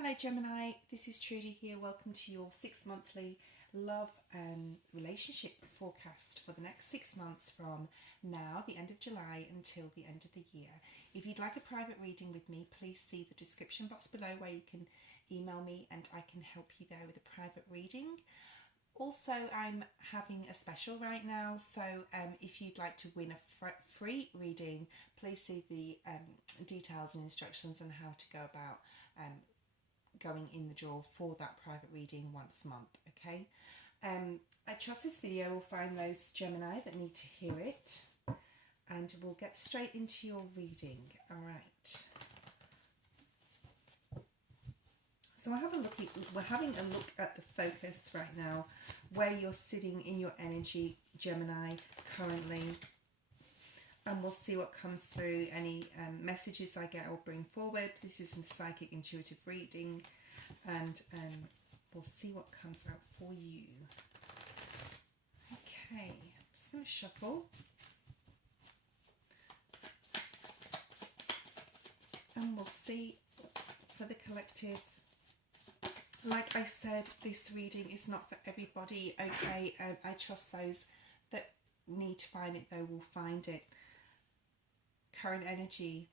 Hello Gemini, this is Trudi here. Welcome to your 6-monthly love and relationship forecast for the next 6 months from now, the end of July, until the end of the year. If you'd like a private reading with me, please see the description box below where you can email me and I can help you there with a private reading. Also, I'm having a special right now, so if you'd like to win a free reading, please see the details and instructions on how to go about going in the draw for that private reading once a month, okay? I trust this video will find those Gemini that need to hear it, and we'll get straight into your reading. All right. So we're having a look at the focus right now, where you're sitting in your energy, Gemini, currently. And we'll see what comes through. Any messages I get I'll bring forward. This is a psychic intuitive reading, and we'll see what comes out for you. Okay, I'm just going to shuffle. And we'll see for the collective. Like I said, this reading is not for everybody, okay? I trust those that need to find it, they will find it. Current energy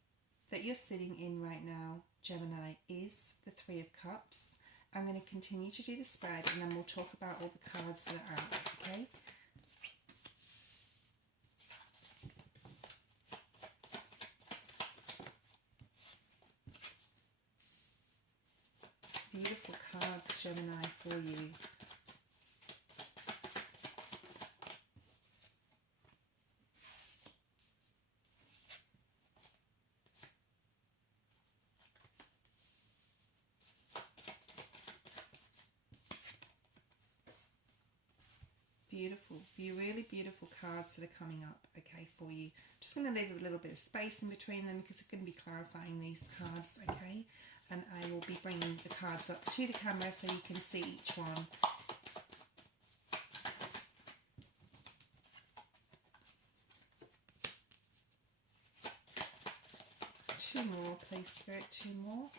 that you're sitting in right now, Gemini, is the Three of Cups. I'm going to continue to do the spread and then we'll talk about all the cards that are out, okay? Beautiful cards, Gemini, for you. Beautiful, really beautiful cards that are coming up, okay, for you. Just going to leave a little bit of space in between them because I'm going to be clarifying these cards, okay? And I will be bringing the cards up to the camera so you can see each one. Two more, please, Spirit, two more.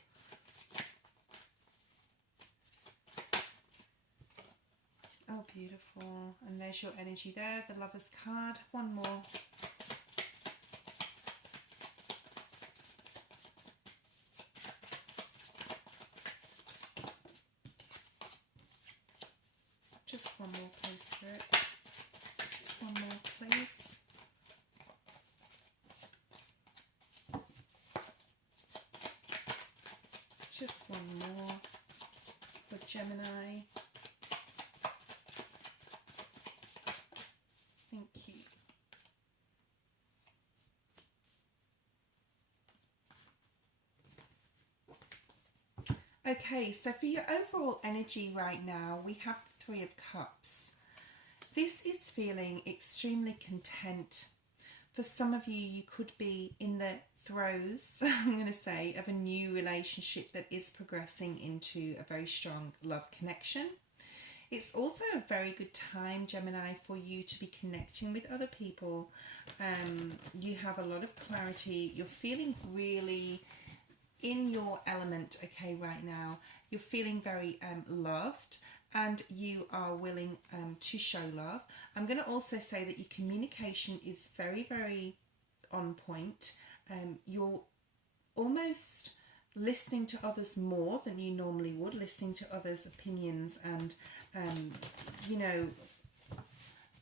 Oh, beautiful. And there's your energy there, the Lover's card. One more. Just one more, please, Spirit. Just one more, please. Just one more for Gemini. Thank you. Okay, so for your overall energy right now, we have the Three of Cups. This is feeling extremely content. For some of you, you could be in the throes, I'm going to say, of a new relationship that is progressing into a very strong love connection. It's also a very good time, Gemini, for you to be connecting with other people. You have a lot of clarity. You're feeling really in your element, okay, right now. You're feeling very loved and you are willing to show love. I'm going to also say that your communication is very, very on point. You're almost listening to others more than you normally would, listening to others' opinions and, you know,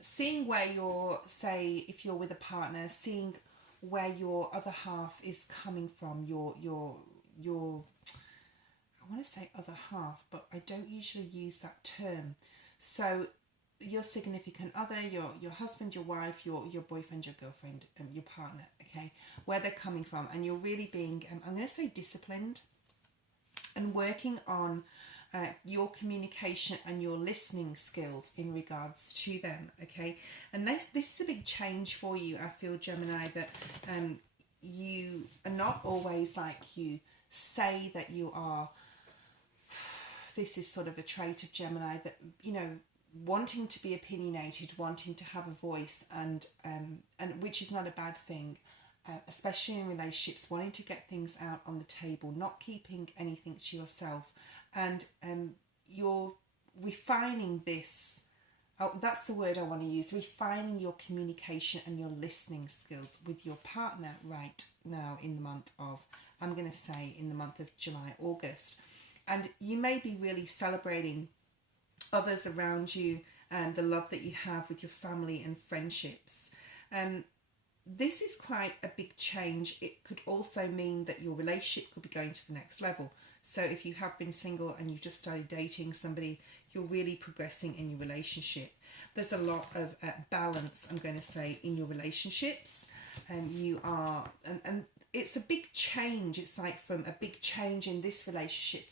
seeing where you're, say, if you're with a partner, seeing where your other half is coming from, your I want to say other half, but I don't usually use that term. So your significant other, your husband, your wife, your boyfriend, your girlfriend, your partner, okay, where they're coming from, and you're really being, I'm going to say, disciplined and working on your communication and your listening skills in regards to them, okay? And this is a big change for you, I feel, Gemini, that you are not always like you say that you are. This is sort of a trait of Gemini that, you know, wanting to be opinionated, wanting to have a voice, and which is not a bad thing, especially in relationships, wanting to get things out on the table, not keeping anything to yourself, and you're refining this. Oh, that's the word I want to use. Refining your communication and your listening skills with your partner right now in the month of, I'm going to say in the month of July, August. And you may be really celebrating others around you and the love that you have with your family and friendships. This is quite a big change. It could also mean that your relationship could be going to the next level. So if you have been single and you just started dating somebody, you're really progressing in your relationship. There's a lot of balance, I'm going to say, in your relationships. You are, and it's a big change. It's like from a big change in this relationship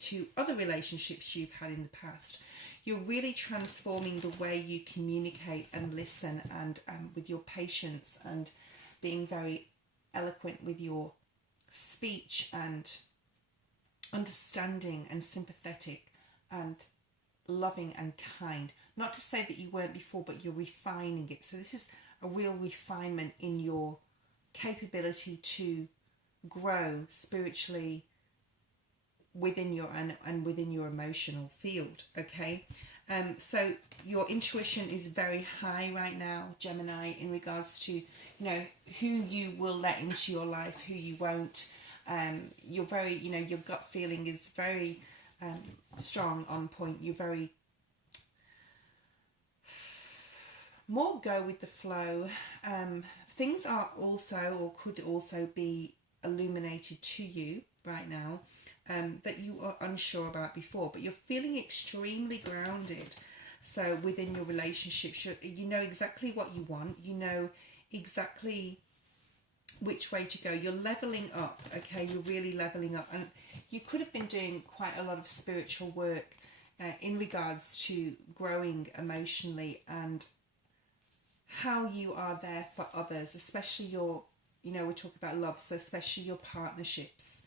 to other relationships you've had in the past. You're really transforming the way you communicate and listen, and with your patience, and being very eloquent with your speech, and understanding and sympathetic and loving and kind. Not to say that you weren't before, but you're refining it. So this is a real refinement in your capability to grow spiritually within your and within your emotional field. Okay, so your intuition is very high right now, Gemini, in regards to, you know, who you will let into your life, who you won't. You're very, you know, your gut feeling is very strong, on point. You're very more go with the flow. Things are also, or could also be illuminated to you right now, that you are unsure about before, but you're feeling extremely grounded. So within your relationships, you know exactly what you want. You know exactly which way to go. You're leveling up. Okay, you're really leveling up, and you could have been doing quite a lot of spiritual work in regards to growing emotionally and how you are there for others, especially your, you know, we're talking about love, so especially your partnerships.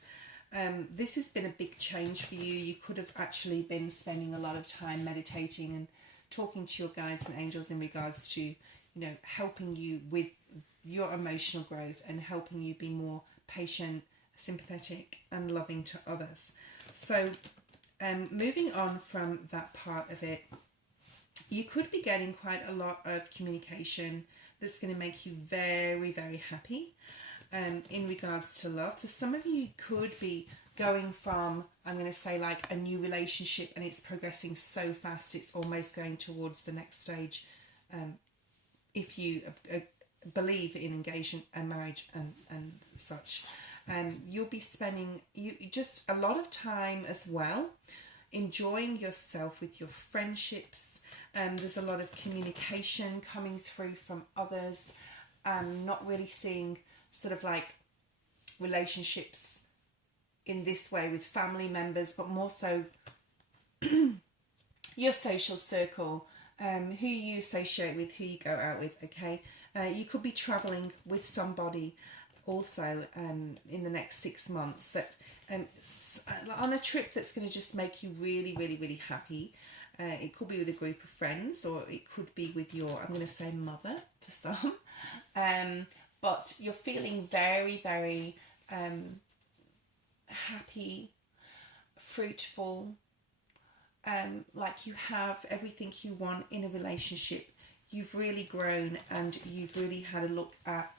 This has been a big change for you. You could have actually been spending a lot of time meditating and talking to your guides and angels in regards to, you know, helping you with your emotional growth and helping you be more patient, sympathetic and loving to others. So moving on from that part of it, you could be getting quite a lot of communication that's going to make you very, very happy. In regards to love, for some of you, you could be going from, I'm going to say, like a new relationship, and it's progressing so fast it's almost going towards the next stage, if you believe in engagement and marriage and such. You'll be spending just a lot of time as well enjoying yourself with your friendships. There's a lot of communication coming through from others, not really seeing sort of like relationships in this way with family members, but more so your social circle, who you associate with, who you go out with. Okay, you could be traveling with somebody also in the next 6 months, that on a trip that's going to just make you really, really, really happy. It could be with a group of friends, or it could be with your, I'm going to say, mother for some. But you're feeling very, very happy, fruitful, like you have everything you want in a relationship. You've really grown, and you've really had a look at,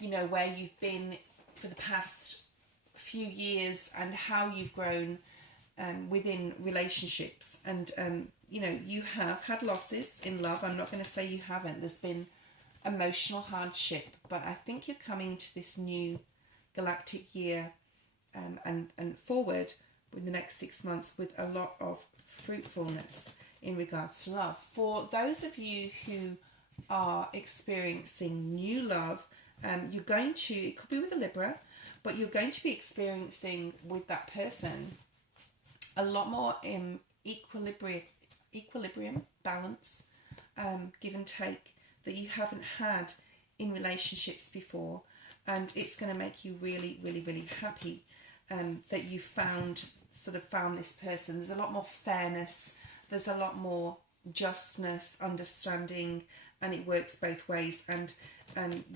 you know, where you've been for the past few years and how you've grown within relationships. And, you know, you have had losses in love. I'm not going to say you haven't. There's been emotional hardship, but I think you're coming to this new galactic year and forward with the next 6 months with a lot of fruitfulness in regards to love. For those of you who are experiencing new love, you're going to, it could be with a Libra, but you're going to be experiencing with that person a lot more equilibrium, balance, give and take, that you haven't had in relationships before. And it's going to make you really, really, really happy that you found this person. There's a lot more fairness, there's a lot more justness, understanding, and it works both ways. And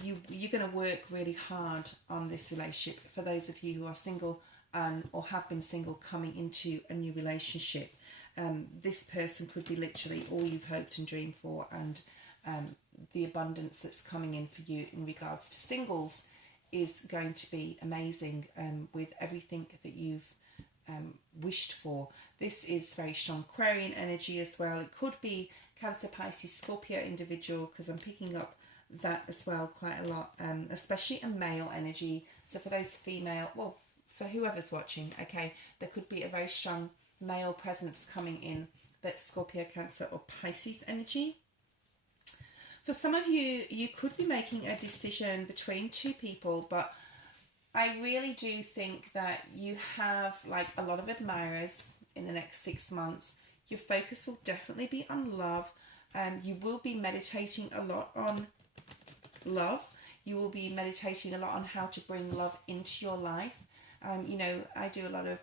you're going to work really hard on this relationship. For those of you who are single or have been single coming into a new relationship, this person could be literally all you've hoped and dreamed for, and the abundance that's coming in for you in regards to singles is going to be amazing, with everything that you've wished for. This is very strong Aquarian energy as well. It could be Cancer, Pisces, Scorpio individual, because I'm picking up that as well quite a lot, especially a male energy. So for those female, well, for whoever's watching, okay, there could be a very strong male presence coming in, that's Scorpio, Cancer or Pisces energy. For some of you, you could be making a decision between two people, but I really do think that you have like a lot of admirers in the next 6 months. Your focus will definitely be on love. You will be meditating a lot on love. You will be meditating a lot on how to bring love into your life. You know, I do a lot of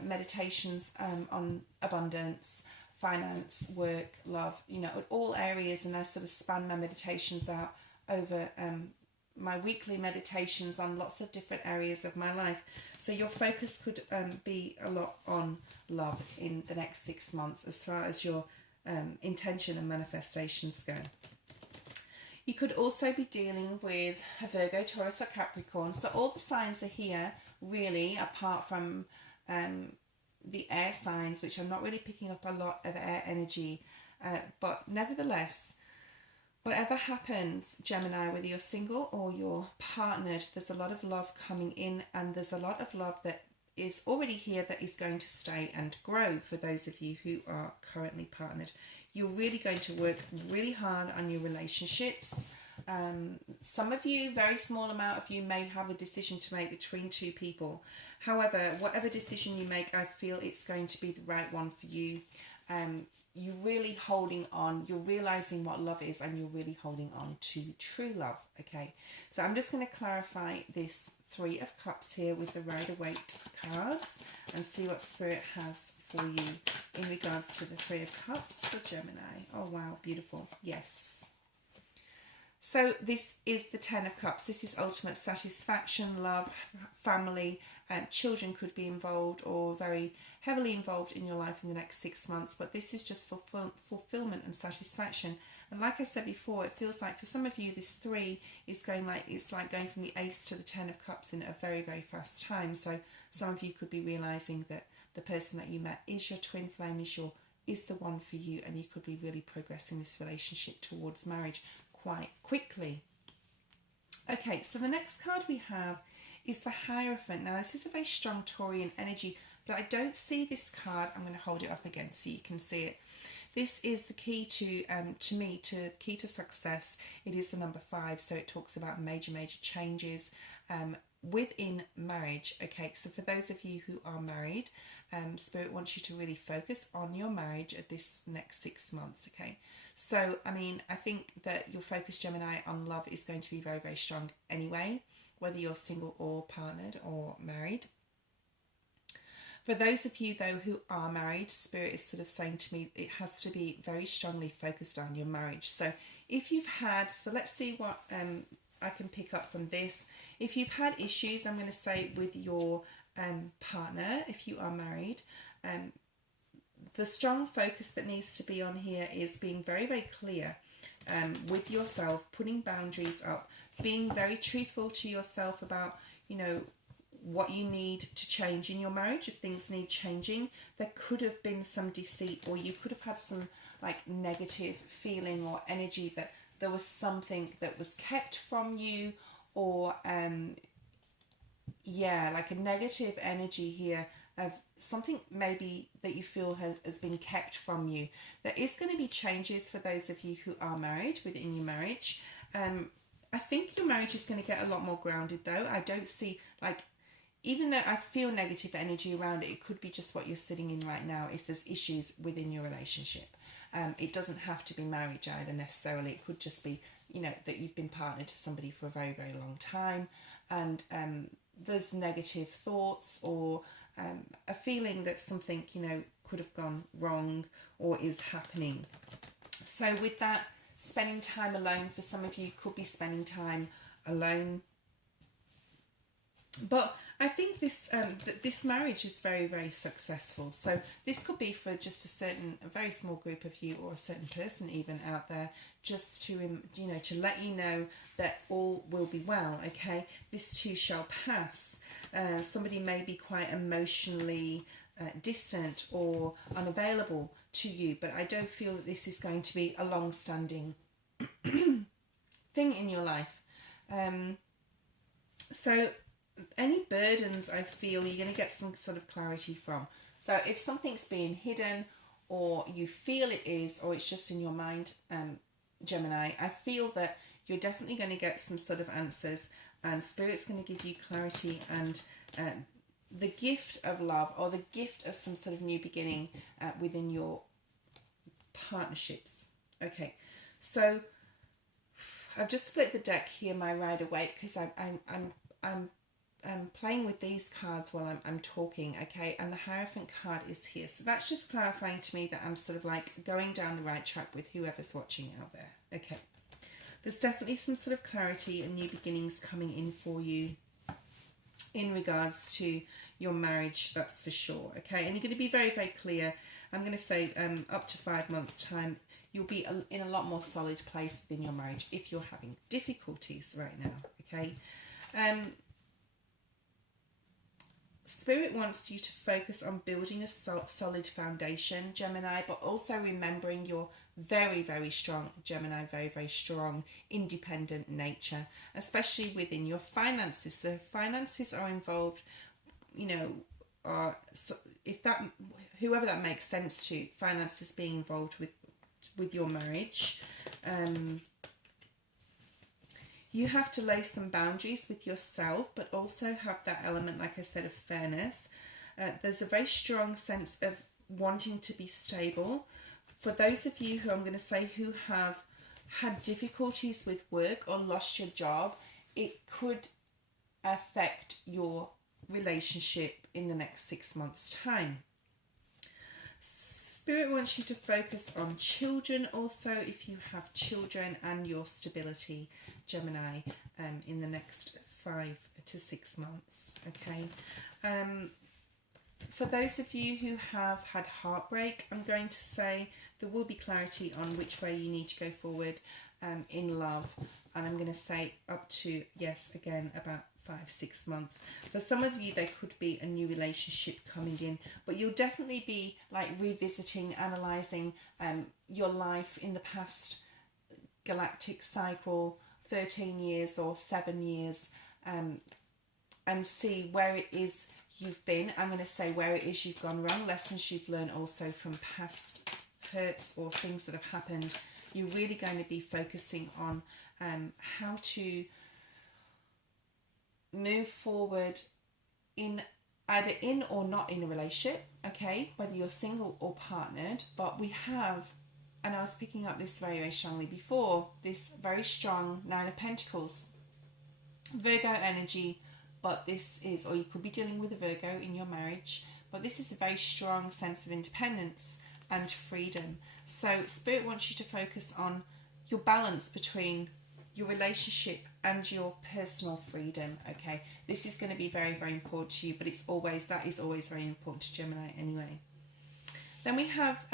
meditations on abundance, finance, work, love, you know, all areas, and I sort of span my meditations out over my weekly meditations on lots of different areas of my life. So your focus could be a lot on love in the next 6 months as far as your intention and manifestations go. You could also be dealing with a Virgo, Taurus or Capricorn. So all the signs are here really, apart from the air signs, which I'm not really picking up a lot of air energy. But nevertheless, whatever happens, Gemini, whether you're single or you're partnered, there's a lot of love coming in, and there's a lot of love that is already here that is going to stay and grow for those of you who are currently partnered. You're really going to work really hard on your relationships. Some of you, very small amount of you, may have a decision to make between two people. However, whatever decision you make, I feel it's going to be the right one for you. You're really holding on, you're realizing what love is, and you're really holding on to true love. Okay, so I'm just going to clarify this 3 of Cups here with the Rider-Waite cards and see what Spirit has for you in regards to the 3 of Cups for Gemini. Oh wow, beautiful. Yes. So this is the 10 of Cups. This is ultimate satisfaction, love, family, children could be involved or very heavily involved in your life in the next 6 months. But this is just for fulfillment and satisfaction. And like I said before, it feels like for some of you, this 3 is going like, it's like going from the Ace to the 10 of Cups in a very, very fast time. So some of you could be realizing that the person that you met is your twin flame, is the one for you, and you could be really progressing this relationship towards marriage quite quickly. Okay, so the next card we have is the Hierophant. Now this is a very strong Taurian energy, but I don't see this card. I'm going to hold it up again so you can see it. This is the key to me, to key to success. It is the number 5, so it talks about major changes within marriage. Okay, so for those of you who are married, Spirit wants you to really focus on your marriage at this next 6 months. Okay, so I mean, I think that your focus, Gemini, on love is going to be very, very strong anyway, whether you're single or partnered or married. For those of you though who are married, Spirit is sort of saying to me it has to be very strongly focused on your marriage. So if you've had, so let's see what I can pick up from this. If you've had issues, I'm going to say, with your partner, if you are married, the strong focus that needs to be on here is being very, very clear with yourself, putting boundaries up, being very truthful to yourself about, you know, what you need to change in your marriage. If things need changing, there could have been some deceit, or you could have had some like negative feeling or energy that there was something that was kept from you, or yeah, like a negative energy here of something maybe that you feel has been kept from you. There is going to be changes for those of you who are married within your marriage. I think your marriage is going to get a lot more grounded though. I don't see, like, even though I feel negative energy around it, it could be just what you're sitting in right now if there's issues within your relationship. It doesn't have to be marriage either necessarily. It could just be, you know, that you've been partnered to somebody for a very, very long time, and there's negative thoughts or a feeling that something, you know, could have gone wrong or is happening. So with that, spending time alone. For some of you, could be spending time alone. But I think this marriage is very, very successful. So this could be for just a very small group of you, or a certain person even out there, just to, to let you know that all will be well, okay? This too shall pass. Somebody may be quite emotionally distant or unavailable to you, but I don't feel that this is going to be a long-standing thing in your life. So any burdens, I feel you're going to get some sort of clarity from. So if something's being hidden, or you feel it is, or it's just in your mind, Gemini, I feel that you're definitely going to get some sort of answers, and Spirit's going to give you clarity and the gift of love, or the gift of some sort of new beginning within your partnerships. Okay, so I've just split the deck here, my Rider Waite, because I'm playing with these cards while I'm talking, okay, and the Hierophant card is here. So that's just clarifying to me that I'm sort of like going down the right track with whoever's watching out there, okay. There's definitely some sort of clarity and new beginnings coming in for you in regards to your marriage, that's for sure, okay. And you're going to be very, very clear. I'm going to say up to 5 months' time, you'll be in a lot more solid place within your marriage if you're having difficulties right now, okay. Spirit wants you to focus on building a solid foundation, Gemini, but also remembering your very, very strong, Gemini, very, very strong, independent nature, especially within your finances. So finances are involved, so if that, whoever that makes sense to, finances being involved with your marriage. You have to lay some boundaries with yourself, but also have that element, like I said, of fairness. There's a very strong sense of wanting to be stable. For those of you who I'm going to say who have had difficulties with work or lost your job, it could affect your relationship in the next 6 months' time. Spirit wants you to focus on children also, if you have children, and your stability, Gemini, in the next 5 to 6 months, okay? For those of you who have had heartbreak, I'm going to say there will be clarity on which way you need to go forward in love. And I'm going to say up to, yes, again, about 5-6 months. For some of you, there could be a new relationship coming in, but you'll definitely be like revisiting, analysing your life in the past galactic cycle, 13 years or 7 years, and see where it is you've been. I'm going to say where it is you've gone wrong, lessons you've learned also from past hurts or things that have happened. You're really going to be focusing on how to move forward in either in or not in a relationship, okay, whether you're single or partnered. But we have, and I was picking up this very, very strongly before, this very strong 9 of Pentacles, Virgo energy. But this is, or you could be dealing with a Virgo in your marriage, but this is a very strong sense of independence and freedom. So Spirit wants you to focus on your balance between your relationship and your personal freedom, okay? This is going to be very, very important to you, but that is always very important to Gemini anyway. Then we have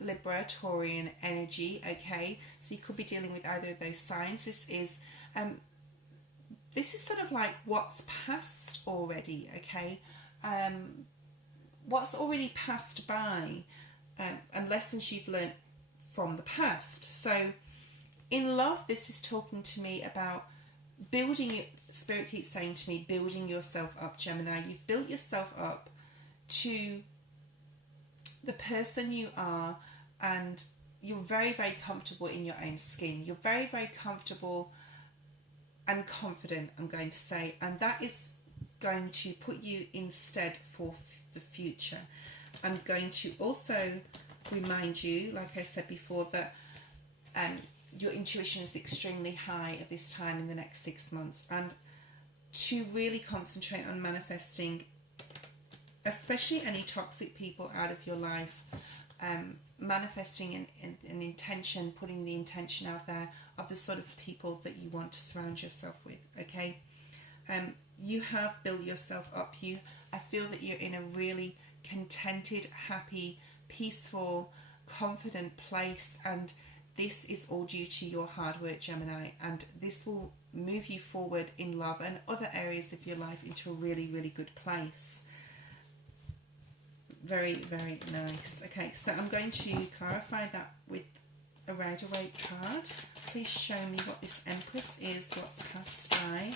Libra, Taurian energy, okay? So you could be dealing with either of those signs. This is sort of like what's passed already, okay? What's already passed by, and lessons you've learnt from the past. So in love, this is talking to me about building, Spirit keeps saying to me, building yourself up, Gemini. You've built yourself up to the person you are, and you're very, very comfortable in your own skin. You're very, very comfortable and confident, I'm going to say, and that is going to put you in stead for the future. I'm going to also remind you, like I said before, that your intuition is extremely high at this time in the next 6 months, and to really concentrate on manifesting, especially any toxic people out of your life, manifesting an intention, putting the intention out there of the sort of people that you want to surround yourself with, okay? You have built yourself up. I feel that you're in a really contented, happy, peaceful, confident place, and this is all due to your hard work, Gemini, and this will move you forward in love and other areas of your life into a really, really good place. Very, very nice. Okay, so I'm going to clarify that with a Rider-Waite card. Please show me what this Empress is, what's passed by.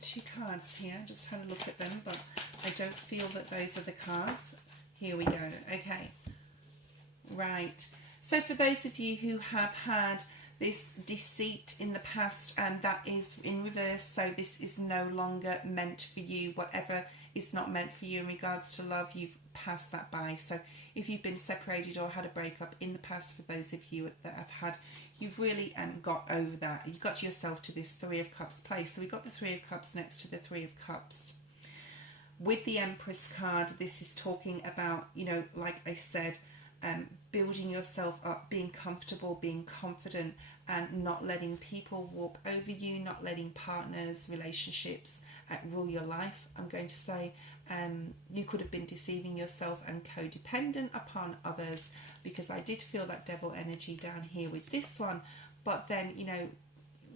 2 cards here, just had a look at them, but I don't feel that those are the cards. Here we go. Okay, right. So for those of you who have had this deceit in the past, and that is in reverse, so this is no longer meant for you. Whatever is not meant for you in regards to love, you've passed that by. So if you've been separated or had a breakup in the past, for those of you that have had, you've really got over that. You got yourself to this 3 of Cups place. So we've got the 3 of Cups next to the 3 of Cups. With the Empress card, this is talking about, you know, like I said, building yourself up, being comfortable, being confident, and not letting people walk over you, not letting partners, relationships rule your life. I'm going to say you could have been deceiving yourself and codependent upon others, because I did feel that devil energy down here with this one. But then, you know,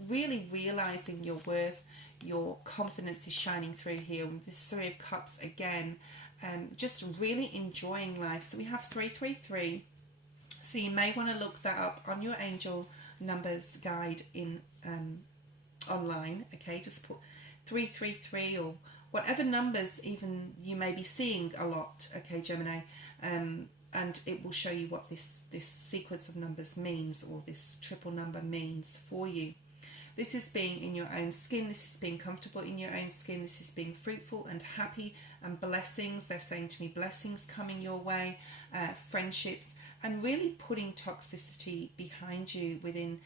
really realizing your worth, your confidence is shining through here with this 3 of Cups again. Just really enjoying life. So we have 333. So you may want to look that up on your angel numbers guide in online. Okay, just put 333 or whatever numbers even you may be seeing a lot. Okay, Gemini, and it will show you what this sequence of numbers means, or this triple number means for you. This is being in your own skin. This is being comfortable in your own skin. This is being fruitful and happy, and blessings. They're saying to me blessings coming your way, friendships, and really putting toxicity behind you within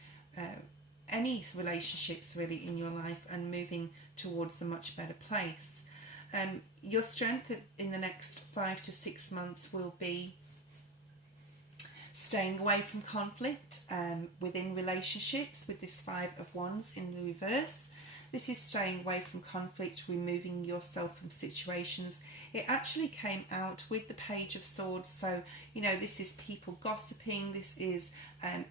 any relationships really in your life, and moving towards a much better place. Your strength in the next 5 to 6 months will be staying away from conflict within relationships with this 5 of Wands in the reverse. This is staying away from conflict, removing yourself from situations. It actually came out with the Page of Swords. So, you know, this is people gossiping. This is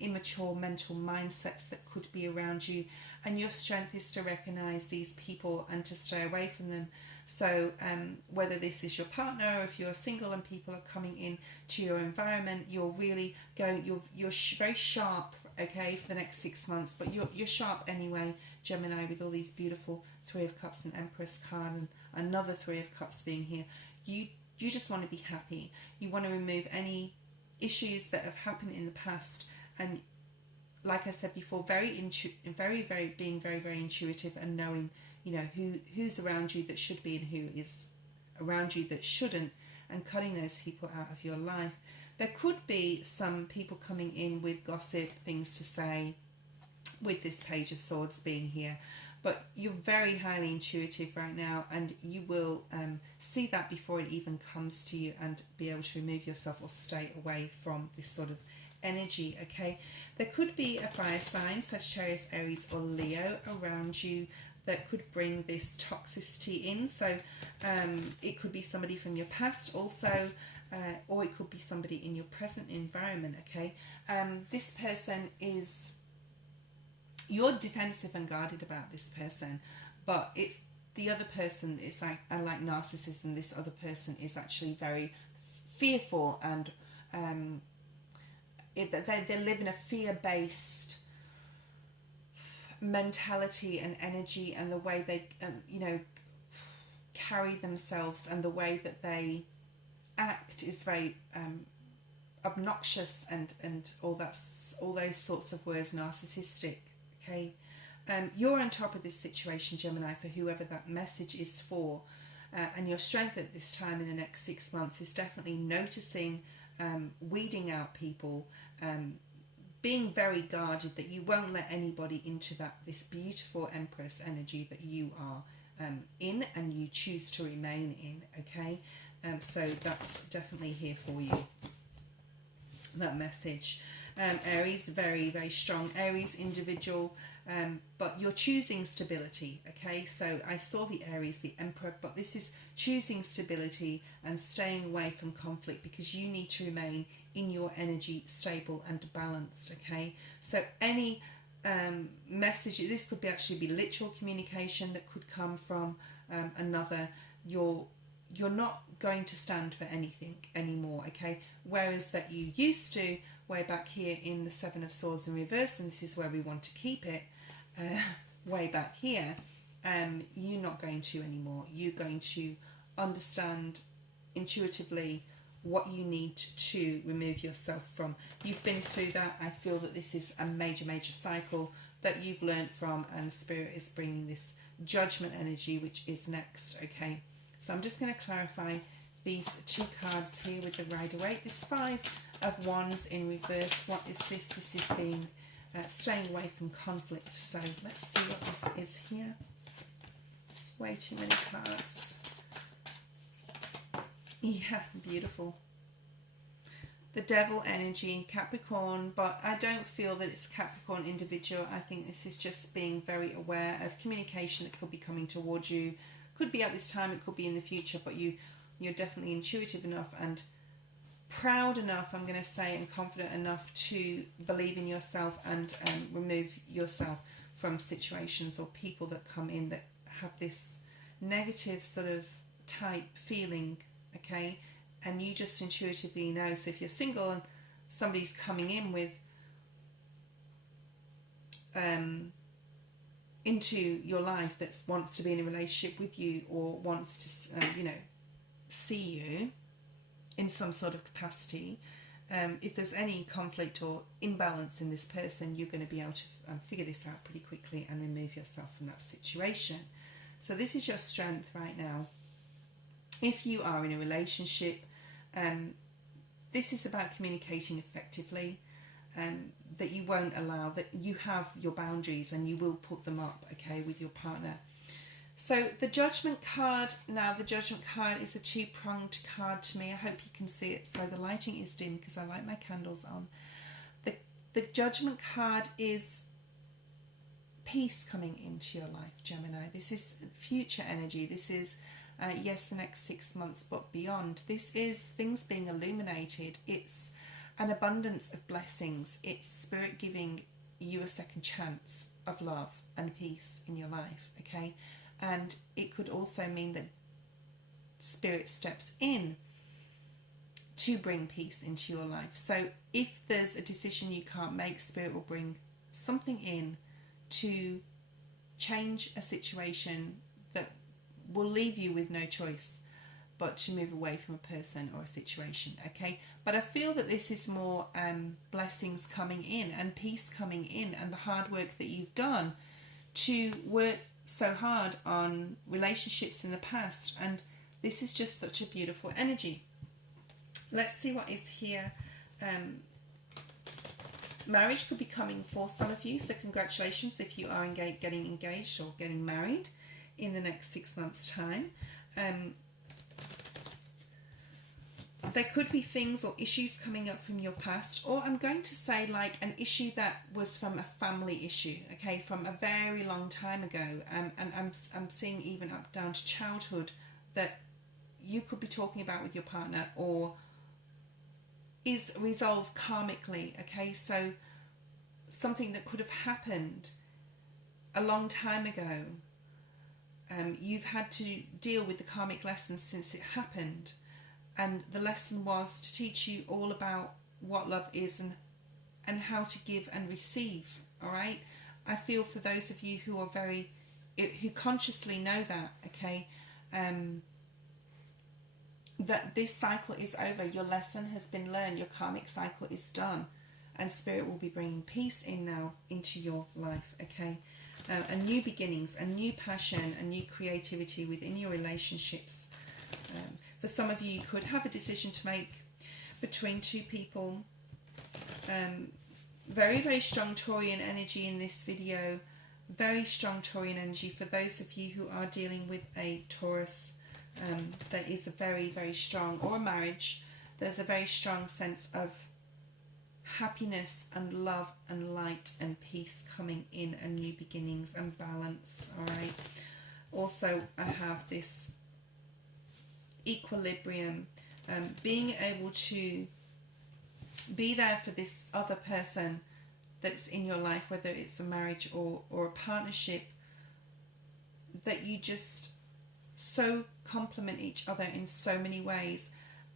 immature mental mindsets that could be around you. And your strength is to recognize these people and to stay away from them. So whether this is your partner, or if you're single and people are coming in to your environment, you're really going, you're very sharp, okay, for the next 6 months. But you're sharp anyway, Gemini, with all these beautiful 3 of Cups and Empress card, and another 3 of Cups being here. You just want to be happy. You want to remove any issues that have happened in the past, and like I said before, being very intuitive, and knowing, you know, who's around you that should be and who is around you that shouldn't, and cutting those people out of your life. There could be some people coming in with gossip, things to say, with this Page of Swords being here. But you're very highly intuitive right now, and you will see that before it even comes to you, and be able to remove yourself or stay away from this sort of energy, okay? There could be a fire sign, Sagittarius, Aries or Leo around you that could bring this toxicity in. So it could be somebody from your past also, or it could be somebody in your present environment, okay? This person is, you're defensive and guarded about this person, but it's the other person. It's like, unlike narcissism, this other person is actually very fearful, and they live in a fear-based mentality and energy, and the way they you know, carry themselves, and the way that they act is very obnoxious, and all those sorts of words, narcissistic, okay? You're on top of this situation, Gemini, for whoever that message is for, and your strength at this time in the next 6 months is definitely noticing, weeding out people, being very guarded, that you won't let anybody into this beautiful Empress energy that you are in, and you choose to remain in, okay? So that's definitely here for you, that message. Aries, very, very strong. Aries, individual, but you're choosing stability, okay? So I saw the Aries, the Emperor, but this is choosing stability and staying away from conflict, because you need to remain in your energy stable and balanced, okay? So any message, this could be actually be literal communication that could come from another. You're not going to stand for anything anymore, okay? Whereas that you used to, way back here in the Seven of Swords in reverse, and this is where we want to keep it, way back here, you're not going to anymore. You're going to understand intuitively what you need to remove yourself from. You've been through that. I feel that this is a major, major cycle that you've learned from, and Spirit is bringing this Judgment energy, which is next, okay? So I'm just going to clarify these two cards here with the Rider-Waite. This Five of Wands in reverse. What is this? This is being staying away from conflict. So let's see what this is here. It's way too many cards. Yeah, beautiful. The Devil energy, Capricorn, but I don't feel that it's Capricorn individual. I think this is just being very aware of communication that could be coming towards you. Could be at this time, it could be in the future, but you're definitely intuitive enough and proud enough, I'm going to say, and confident enough to believe in yourself and remove yourself from situations or people that come in that have this negative sort of type feeling, okay? And you just intuitively know. So if you're single and somebody's coming in with into your life that wants to be in a relationship with you, or wants to see you in some sort of capacity, if there's any conflict or imbalance in this person, you're going to be able to figure this out pretty quickly and remove yourself from that situation. So this is your strength right now. If you are in a relationship, this is about communicating effectively, that you won't allow, that you have your boundaries and you will put them up, okay, with your partner. So the Judgment card, now the Judgment card is a two-pronged card to me. I hope you can see it. So the lighting is dim because I like my candles on. The Judgment card is peace coming into your life, Gemini. This is future energy. This is, yes, the next 6 months, but beyond. This is things being illuminated. It's an abundance of blessings. It's Spirit giving you a second chance of love and peace in your life, okay? And it could also mean that Spirit steps in to bring peace into your life. So if there's a decision you can't make, Spirit will bring something in to change a situation that will leave you with no choice but to move away from a person or a situation, okay? But I feel that this is more blessings coming in and peace coming in, and the hard work that you've done to work so hard on relationships in the past, and this is just such a beautiful energy. Let's see what is here. Marriage could be coming for some of you, so congratulations if you are getting engaged or getting married in the next 6 months' time. There could be things or issues coming up from your past, or I'm going to say like an issue that was from a family issue, okay, from a very long time ago, and I'm seeing even up down to childhood that you could be talking about with your partner, or is resolved karmically, okay? So something that could have happened a long time ago, you've had to deal with the karmic lessons since it happened. And the lesson was to teach you all about what love is and how to give and receive, all right? I feel for those of you who are who consciously know that, okay, that this cycle is over. Your lesson has been learned. Your karmic cycle is done. And Spirit will be bringing peace in now into your life, okay? And new beginnings, a new passion, a new creativity within your relationships. For some of you, you could have a decision to make between two people. Very, very strong Taurian energy in this video. Very strong Taurian energy for those of you who are dealing with a Taurus there is a very, very strong, or a marriage, there's a very strong sense of happiness and love and light and peace coming in, and new beginnings and balance. All right. Also, I have this equilibrium, being able to be there for this other person that's in your life, whether it's a marriage or a partnership, that you just so complement each other in so many ways,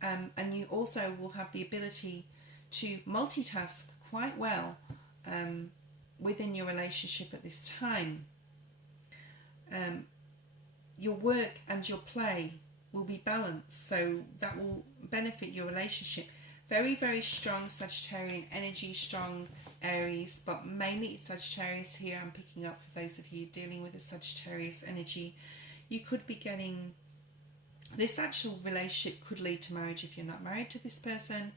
and you also will have the ability to multitask quite well within your relationship at this time. Your work and your play will be balanced, so that will benefit your relationship. Very, very strong Sagittarian energy, strong Aries, but mainly Sagittarius here I'm picking up for those of you dealing with a Sagittarius energy. You could be getting, this actual relationship could lead to marriage if you're not married to this person.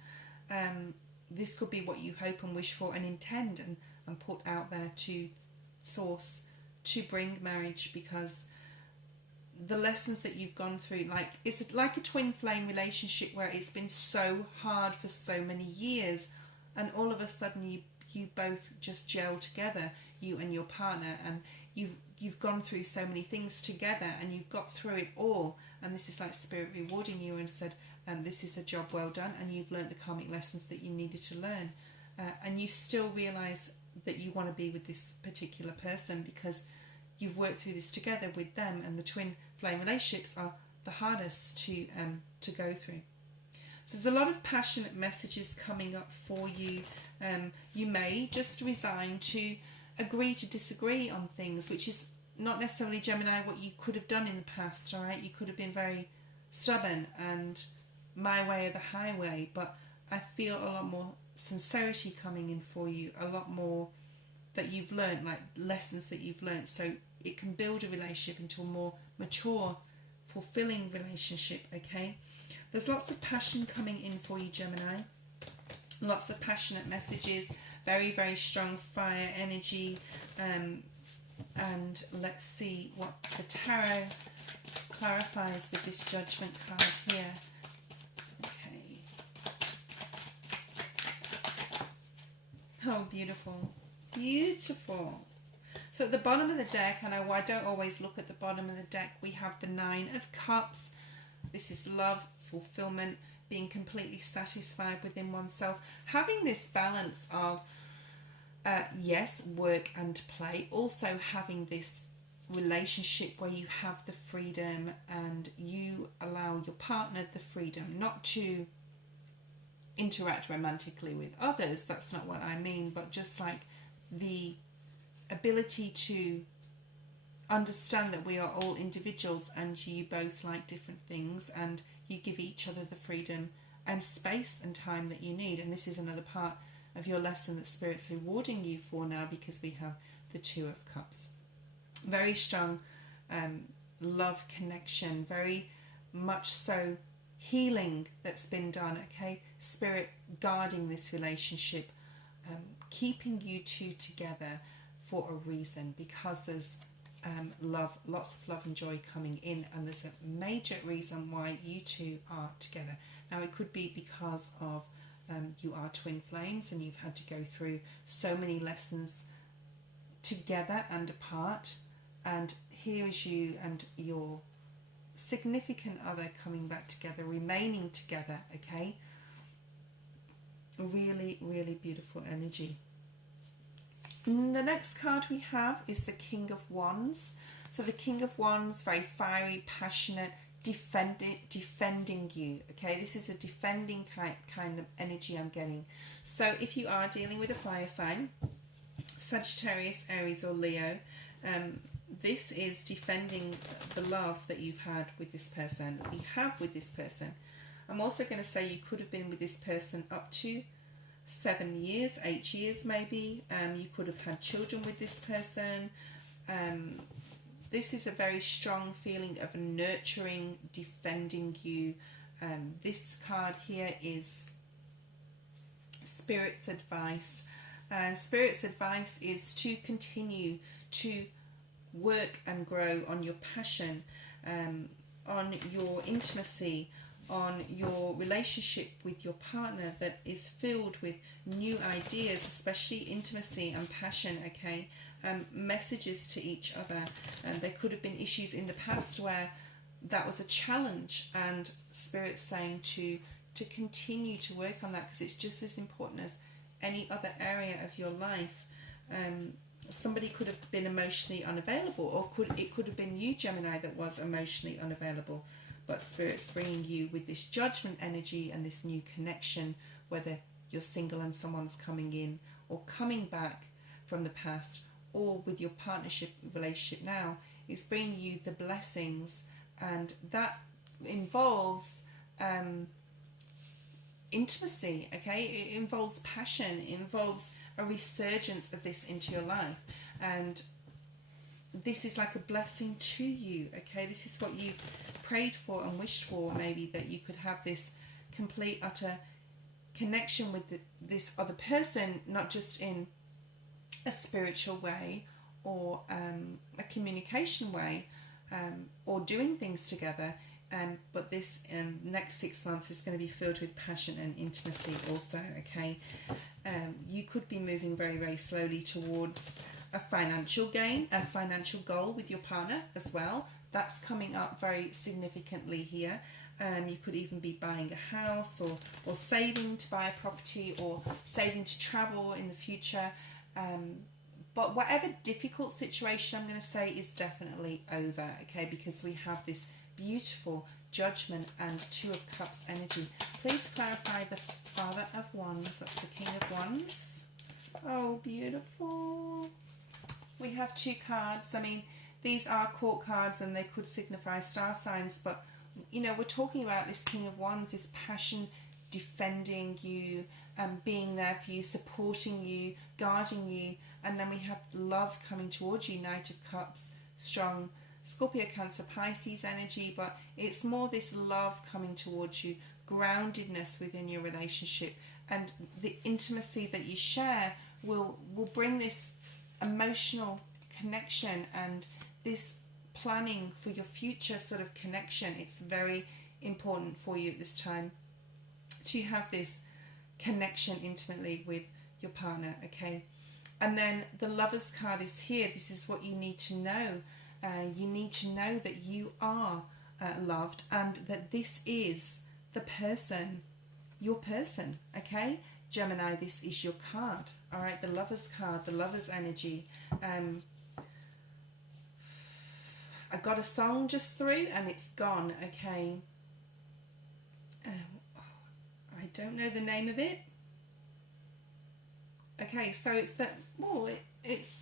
This could be what you hope and wish for and intend and put out there to source to bring marriage, because the lessons that you've gone through, like it's like a twin flame relationship where it's been so hard for so many years, and all of a sudden you both just gel together, you and your partner, and you've gone through so many things together and you've got through it all, and this is like spirit rewarding you and said, this is a job well done, and you've learned the karmic lessons that you needed to learn, and you still realize that you want to be with this particular person because you've worked through this together with them, and the twin flame relationships are the hardest to go through. So there's a lot of passionate messages coming up for you. You may just resign to agree to disagree on things, which is not necessarily, Gemini, what you could have done in the past. All right, you could have been very stubborn and my way or the highway, but I feel a lot more sincerity coming in for you, a lot more that you've learned, like lessons that you've learned, so it can build a relationship into a more mature, fulfilling relationship. Okay, there's lots of passion coming in for you, Gemini, lots of passionate messages, very, very strong fire energy, and let's see what the tarot clarifies with this Judgment card here. Okay, oh, beautiful, beautiful. So at the bottom of the deck, and I don't always look at the bottom of the deck, we have the Nine of Cups. This is love, fulfillment, being completely satisfied within oneself, having this balance of yes, work and play, also having this relationship where you have the freedom and you allow your partner the freedom not to interact romantically with others, that's not what I mean, but just like the ability to understand that we are all individuals and you both like different things, and you give each other the freedom and space and time that you need. And this is another part of your lesson that Spirit's rewarding you for now, because we have the Two of Cups. Very strong love connection, very much so healing that's been done. Okay, Spirit guarding this relationship, keeping you two together for a reason, because there's love, lots of love and joy coming in, and there's a major reason why you two are together. Now it could be because of you are twin flames and you've had to go through so many lessons together and apart, and here is you and your significant other coming back together, remaining together. Okay, really, really beautiful energy. And the next card we have is the King of Wands. So the King of Wands, very fiery, passionate, defending you. Okay, this is a defending kind of energy I'm getting. So if you are dealing with a fire sign, Sagittarius, Aries or Leo, this is defending the love that you've had with this person, you have with this person. I'm also going to say you could have been with this person up to 7 years, 8 years maybe. You could have had children with this person. This is a very strong feeling of nurturing, defending you. This card here is Spirit's advice. Spirit's advice is to continue to work and grow on your passion, on your intimacy, on your relationship with your partner that is filled with new ideas, especially intimacy and passion, okay? Messages to each other. And there could have been issues in the past where that was a challenge, and Spirit's saying to continue to work on that, because it's just as important as any other area of your life. Somebody could have been emotionally unavailable, or it could have been you, Gemini, that was emotionally unavailable, but Spirit's bringing you with this judgment energy and this new connection, whether you're single and someone's coming in or coming back from the past, or with your partnership relationship now. It's bringing you the blessings, and that involves intimacy, okay? It involves passion, it involves a resurgence of this into your life, and this is like a blessing to you, okay? This is what you've prayed for and wished for, maybe, that you could have this complete, utter connection with this other person, not just in a spiritual way or a communication way, or doing things together, but this next 6 months is going to be filled with passion and intimacy also, okay? You could be moving very, very slowly towards a financial gain, a financial goal with your partner as well. That's coming up very significantly here. You could even be buying a house, or saving to buy a property, or saving to travel in the future. But whatever difficult situation, I'm going to say, is definitely over, okay? Because we have this beautiful Judgment and Two of Cups energy. Please clarify the Father of Wands. That's the King of Wands. Oh, beautiful. We have 2 cards. I mean, these are court cards and they could signify star signs, but, you know, we're talking about this King of Wands, this passion, defending you, being there for you, supporting you, guarding you. And then we have love coming towards you, Knight of Cups, strong Scorpio, Cancer, Pisces energy, but it's more this love coming towards you, groundedness within your relationship, and the intimacy that you share will bring this emotional connection and this planning for your future sort of connection. It's very important for you at this time to have this connection intimately with your partner, okay? And then the Lovers card is here. This is what you need to know. You need to know that you are loved, and that this is the person, your person, okay? Gemini, this is your card, all right? The Lovers card, the Lovers energy. I got a song just through and it's gone, okay? I don't know the name of it. Okay, so it's that, well,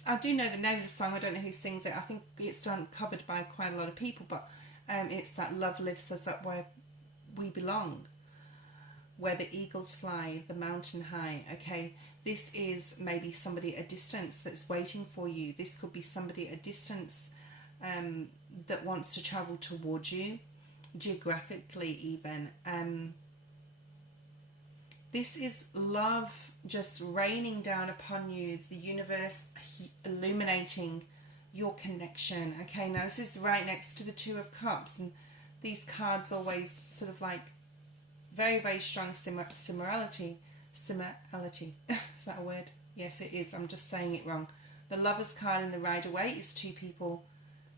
I do know the name of the song. I don't know who sings it. I think it's covered by quite a lot of people, but it's that love lifts us up where we belong, where the eagles fly, the mountain high, okay? This is maybe somebody at a distance that's waiting for you. This could be somebody at a distance that wants to travel towards you, geographically even. This is love just raining down upon you, the universe illuminating your connection. Okay, now this is right next to the Two of Cups, and these cards always sort of like very, very strong similarity. Is that a word? Yes, it is. I'm just saying it wrong. The Lovers card in the Rider-Waite is 2 people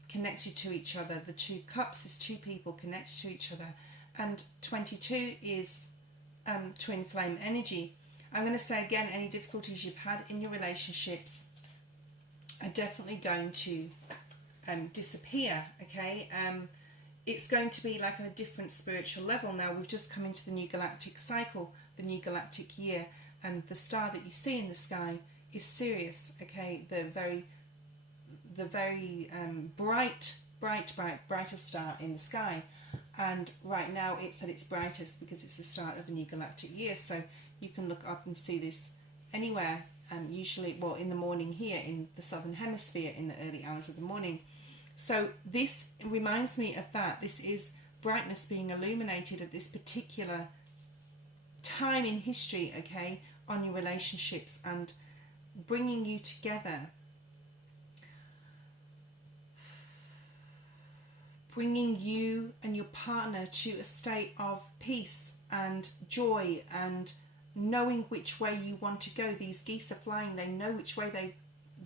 connected to each other. The 2 Cups is 2 people connected to each other. And 22 is twin flame energy. I'm going to say again, any difficulties you've had in your relationships are definitely going to disappear, okay? It's going to be like on a different spiritual level. Now, we've just come into the new galactic cycle, the new galactic year, and the star that you see in the sky is Sirius, okay? The very brightest star in the sky. And right now it's at its brightest because it's the start of the new galactic year. So you can look up and see this anywhere, usually, well, in the morning here in the southern hemisphere in the early hours of the morning. So this reminds me of that. This is brightness being illuminated at this particular time in history, okay, on your relationships and bringing you together. bringing you and your partner to a state of peace and joy and knowing which way you want to go. These geese are flying. They know which way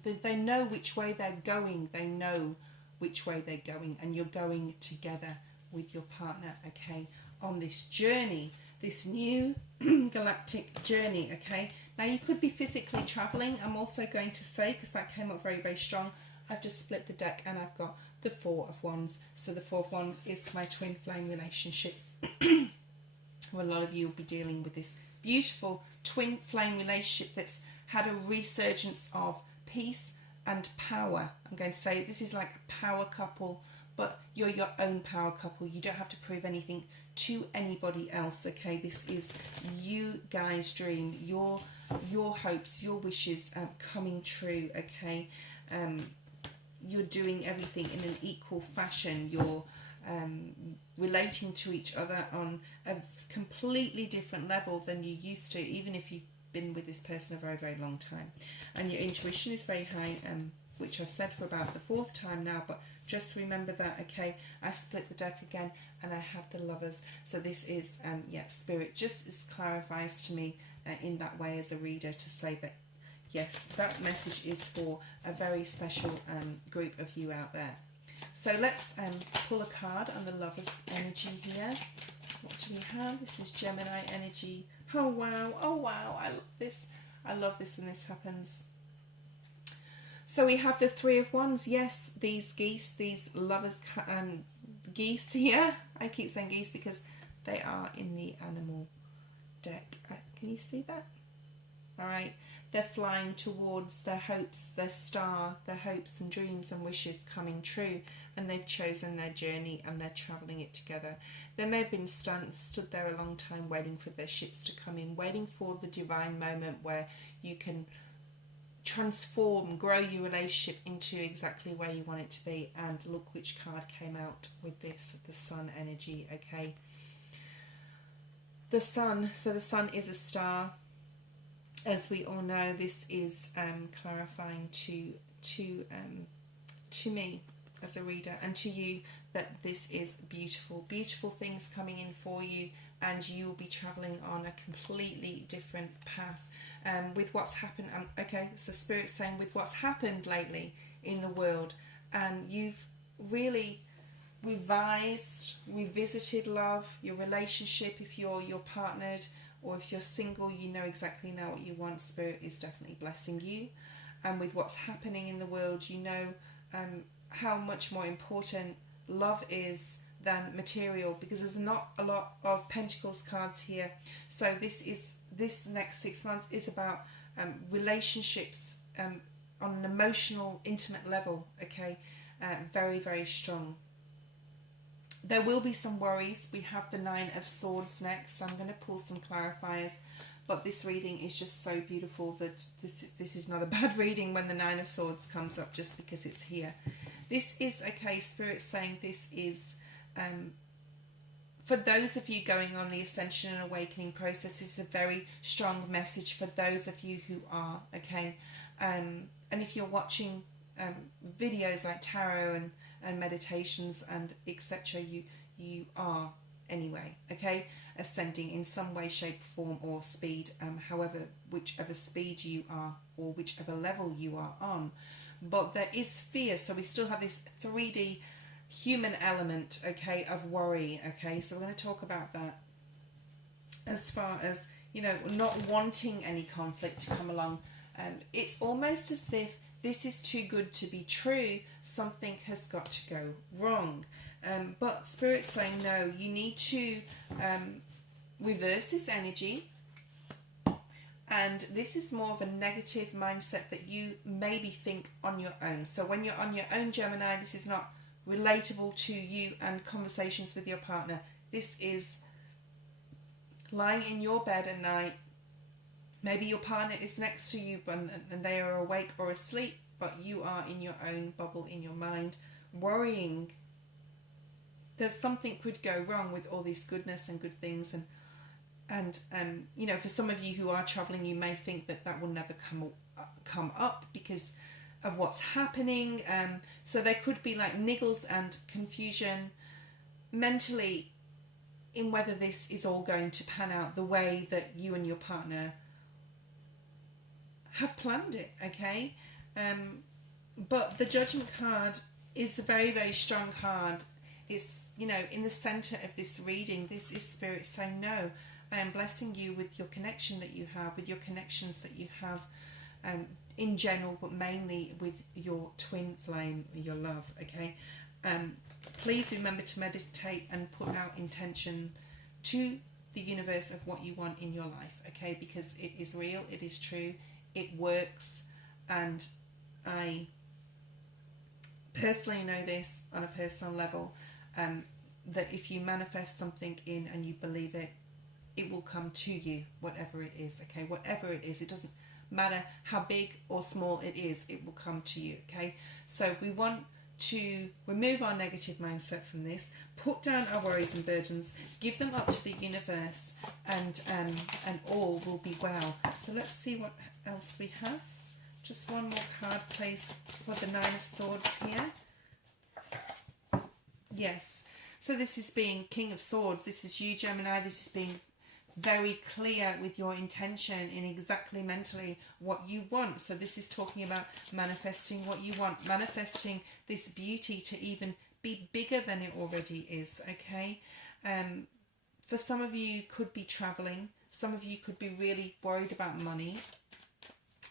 they know which way they're going. They know which way they're going, and you're going together with your partner, okay, on this journey, this new galactic journey, okay. Now you could be physically traveling. I'm also going to say, because that came up very, very strong, I've just split the deck and I've got the Four of Wands. So the Four of Wands is my twin flame relationship. Well, a lot of you will be dealing with this beautiful twin flame relationship that's had a resurgence of peace and power. I'm going to say this is like a power couple, but you're your own power couple. You don't have to prove anything to anybody else, okay. This is you guys' dream, your hopes, your wishes coming true, okay. You're doing everything in an equal fashion. You're relating to each other on a completely different level than you used to, even if you've been with this person a very, very long time. And your intuition is very high, which I've said for about the 4th time now, but just remember that, okay. I split the deck again and I have the Lovers. So this is, Spirit just clarifies to me in that way as a reader to say that, yes, that message is for a very special group of you out there. So let's pull a card on the Lovers energy here. What do we have? This is Gemini energy. Oh wow, oh wow, I love this. I love this when this happens. So we have the Three of Wands. Yes, these geese, these Lovers geese here. I keep saying geese because they are in the animal deck. Can you see that? All right. They're flying towards their hopes, their star, their hopes and dreams and wishes coming true, and they've chosen their journey and they're travelling it together. They may have been stood there a long time waiting for their ships to come in, waiting for the divine moment where you can transform, grow your relationship into exactly where you want it to be. And look which card came out with this, the Sun energy, okay. The Sun, so the Sun is a star. As we all know, this is clarifying to me as a reader and to you that this is beautiful, beautiful things coming in for you, and you will be travelling on a completely different path with what's happened. Okay, so Spirit's saying with what's happened lately in the world, and you've really revisited love, your relationship. If you're partnered, or if you're single, you know exactly now what you want. Spirit is definitely blessing you. And with what's happening in the world, you know how much more important love is than material, because there's not a lot of Pentacles cards here. So this next 6 months is about relationships on an emotional, intimate level, okay? Very, very strong. There will be some worries. We have the Nine of Swords next. I'm going to pull some clarifiers, but this reading is just so beautiful that this is not a bad reading when the Nine of Swords comes up, just because it's here. This is, okay, Spirit saying this is, for those of you going on the Ascension and Awakening process, this is a very strong message for those of you who are, okay? And if you're watching videos like tarot and meditations and etc., you are anyway, okay, ascending in some way, shape, form or speed, whichever speed you are or whichever level you are on. But there is fear, so we still have this 3D human element, okay, of worry, okay. So we're going to talk about that as far as, you know, not wanting any conflict to come along. It's almost as if this is too good to be true. Something has got to go wrong. But Spirit's saying, no, you need to reverse this energy. And this is more of a negative mindset that you maybe think on your own. So when you're on your own, Gemini, this is not relatable to you and conversations with your partner. This is lying in your bed at night. Maybe your partner is next to you and they are awake or asleep, but you are in your own bubble in your mind, worrying that something could go wrong with all this goodness and good things. And you know, for some of you who are traveling, you may think that will never come up because of what's happening. So there could be like niggles and confusion mentally in whether this is all going to pan out the way that you and your partner have planned it, okay? But the Judgment card is a very, very strong card. It's, you know, in the center of this reading, this is Spirit saying, no, I am blessing you with your connection that you have, with your connections that you have in general, but mainly with your twin flame, your love, okay? Please remember to meditate and put out intention to the universe of what you want in your life, okay? Because it is real, it is true, it works, and I personally know this on a personal level, that if you manifest something in and you believe it, it will come to you, whatever it is, okay? Whatever it is, it doesn't matter how big or small it is, it will come to you, okay? So we want to remove our negative mindset from this, put down our worries and burdens, give them up to the universe, and all will be well. So let's see what else we have. Just one more card, please, for the Nine of Swords here. Yes, so this is being King of Swords. This is you, Gemini. This is being very clear with your intention in exactly mentally what you want. So this is talking about manifesting what you want, manifesting this beauty to even be bigger than it already is, okay? For some of you could be traveling, some of you could be really worried about money.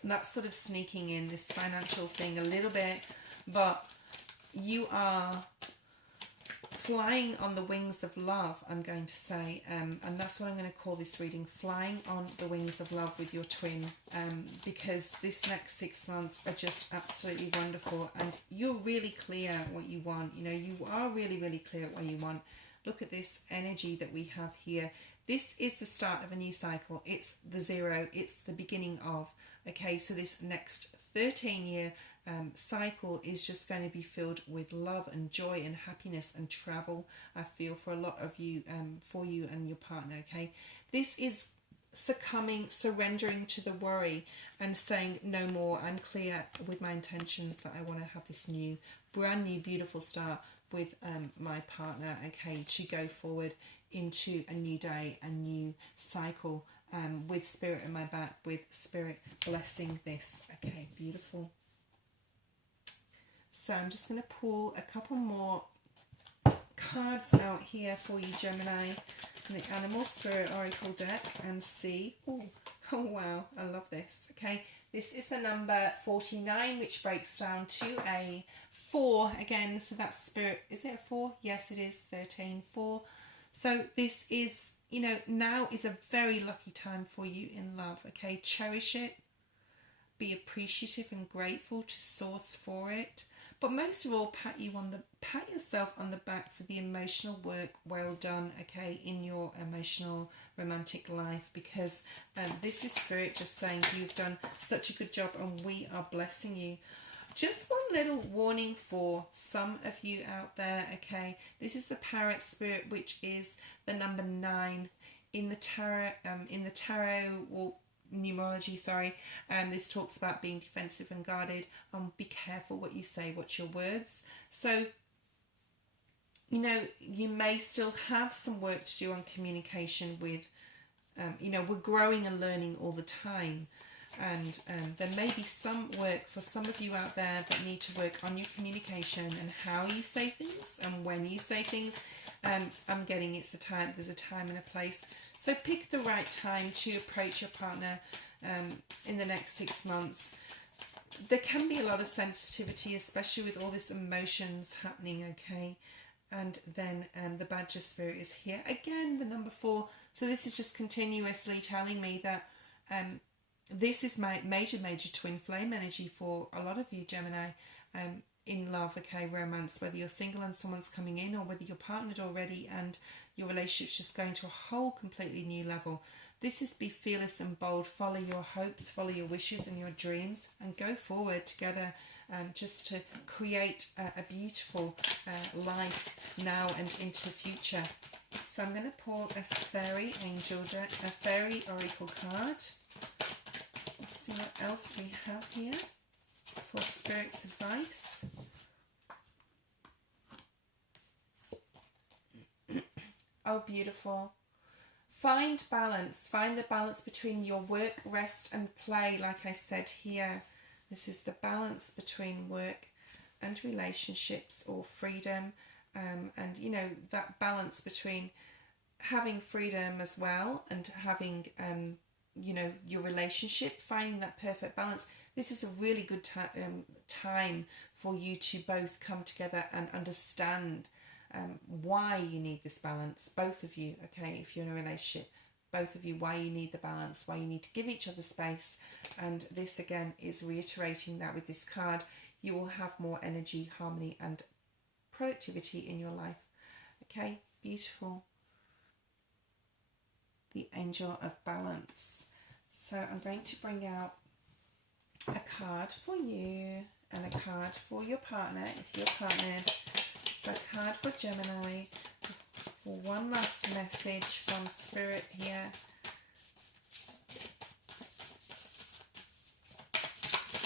And that's sort of sneaking in, this financial thing a little bit, but you are flying on the wings of love, I'm going to say, and that's what I'm going to call this reading, flying on the wings of love with your twin, because this next 6 months are just absolutely wonderful, and you're really clear what you want. You know, you are really, really clear what you want. Look at this energy that we have here. This is the start of a new cycle. It's the zero. It's the beginning of, okay, so this next 13-year cycle is just going to be filled with love and joy and happiness and travel, I feel, for a lot of you, for you and your partner, okay? This is surrendering to the worry and saying no more. I'm clear with my intentions that I want to have this new, brand new, beautiful start with my partner, okay, to go forward into a new day, a new cycle, with Spirit in my back, with Spirit blessing this, okay, beautiful. So I'm just going to pull a couple more cards out here for you, Gemini, in the Animal Spirit Oracle deck, and see. Oh wow, I love this. Okay, this is the number 49, which breaks down to a 4 again. So that's Spirit. Is it a 4? Yes, it is. 13, 4. So this is, you know, now is a very lucky time for you in love. Okay, cherish it. Be appreciative and grateful to Source for it. But most of all, pat yourself on the back for the emotional work well done, okay, in your emotional romantic life, because this is Spirit just saying you've done such a good job and we are blessing you. Just one little warning for some of you out there, okay, this is the Parrot Spirit, which is the number 9 in the tarot, or numerology, sorry. This talks about being defensive and guarded. Be careful what you say, what's your words. So, you know, you may still have some work to do on communication with, you know, we're growing and learning all the time. And there may be some work for some of you out there that need to work on your communication and how you say things and when you say things. I'm getting it's the time, there's a time and a place. So pick the right time to approach your partner in the next 6 months. There can be a lot of sensitivity, especially with all this emotions happening, okay? And then the Badger Spirit is here. Again, the number 4. So this is just continuously telling me that this is my major twin flame energy for a lot of you, Gemini, in love, okay, romance, whether you're single and someone's coming in, or whether you're partnered already and your relationship's just going to a whole completely new level. This is be fearless and bold, follow your hopes, follow your wishes and your dreams, and go forward together, just to create a beautiful life now and into the future. So I'm going to pull a fairy angel deck, a fairy oracle card. Let's see what else we have here for Spirit's advice. Oh, beautiful. Find balance. Find the balance between your work, rest and play. Like I said here, this is the balance between work and relationships or freedom. And, you know, that balance between having freedom as well and having, you know, your relationship, finding that perfect balance. This is a really good time for you to both come together and understand why you need this balance, both of you, okay, if you're in a relationship, both of you, why you need the balance, why you need to give each other space. And this again is reiterating that with this card, you will have more energy, harmony and productivity in your life. Okay, beautiful. The Angel of Balance. So I'm going to bring out a card for you and a card for your partner if you're partnered. So a card for Gemini for one last message from Spirit here.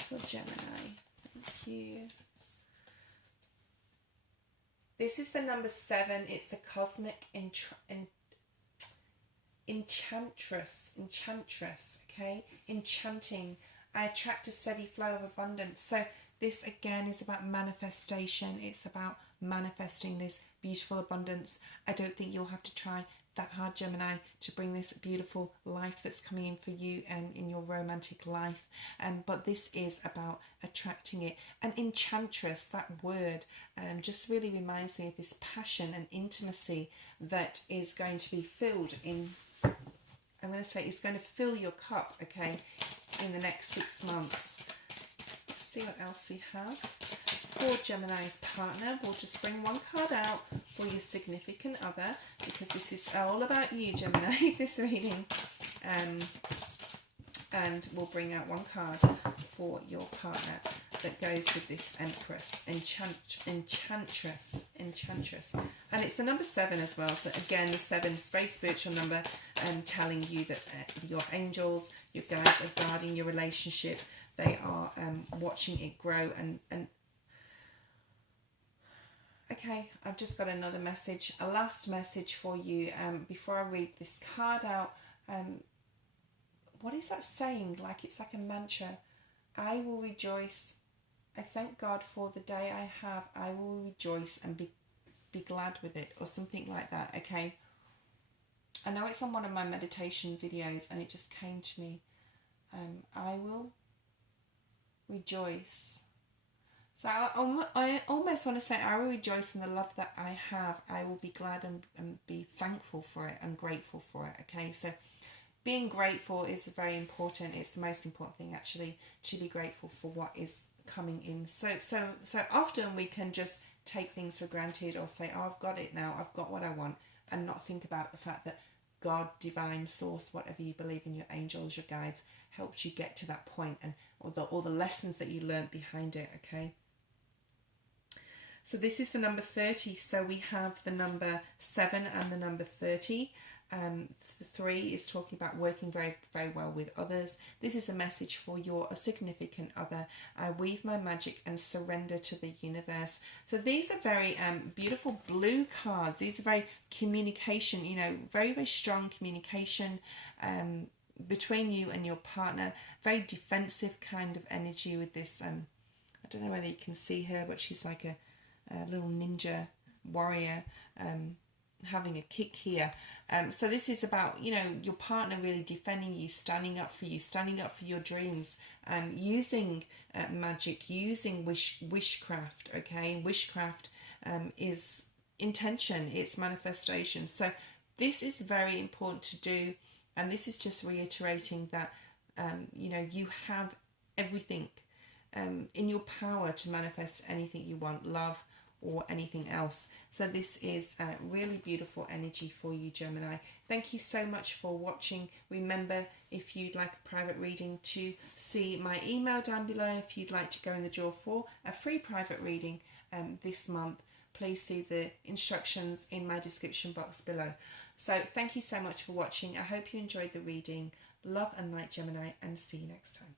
For Gemini. Thank you. This is the number 7. It's the cosmic enchantress, okay? Enchanting. I attract a steady flow of abundance. So this again is about manifestation. It's about manifesting this beautiful abundance. I don't think you'll have to try that hard, Gemini, to bring this beautiful life that's coming in for you and in your romantic life. But this is about attracting it. And enchantress, that word, just really reminds me of this passion and intimacy that is going to be filled in. I'm going to say it's going to fill your cup, okay, in the next 6 months. Let's see what else we have. For Gemini's partner, we'll just bring one card out for your significant other, because this is all about you, Gemini, this reading. And we'll bring out one card for your partner that goes with this Empress, Enchantress. And it's the number 7 as well. So again, the 7 is a very spiritual number, telling you that your angels, your guides are guarding your relationship. They are watching it grow. And okay, I've just got another message, a last message for you before I read this card out. What is that saying? Like, it's like a mantra. I will rejoice. I thank God for the day I have. I will rejoice and be glad with it, or something like that, okay? I know it's on one of my meditation videos and it just came to me. I will rejoice. So I almost want to say, I will rejoice in the love that I have. I will be glad and be thankful for it and grateful for it, okay? So being grateful is very important. It's the most important thing, actually, to be grateful for what is coming in. So often we can just take things for granted or say, oh, I've got it now, I've got what I want, and not think about the fact that God, divine source, whatever you believe in, your angels, your guides, helped you get to that point, and all the lessons that you learned behind it, okay? So this is the number 30. So we have the number 7 and the number 30. The 3 is talking about working very, very well with others. This is a message for your significant other. I weave my magic and surrender to the universe. So these are very beautiful blue cards. These are very communication, you know, very, very strong communication between you and your partner. Very defensive kind of energy with this. I don't know whether you can see her, but she's like a little ninja warrior having a kick here. So this is about, you know, your partner really defending you, standing up for your dreams, using magic, using witchcraft, okay? Witchcraft is intention, it's manifestation. So this is very important to do, and this is just reiterating that, you know, you have everything in your power to manifest anything you want, love, or anything else. So this is really beautiful energy for you, Gemini. Thank you so much for watching. Remember, if you'd like a private reading, to see my email down below. If you'd like to go in the draw for a free private reading this month, please see the instructions in my description box below. So thank you so much for watching. I hope you enjoyed the reading. Love and light, Gemini, and see you next time.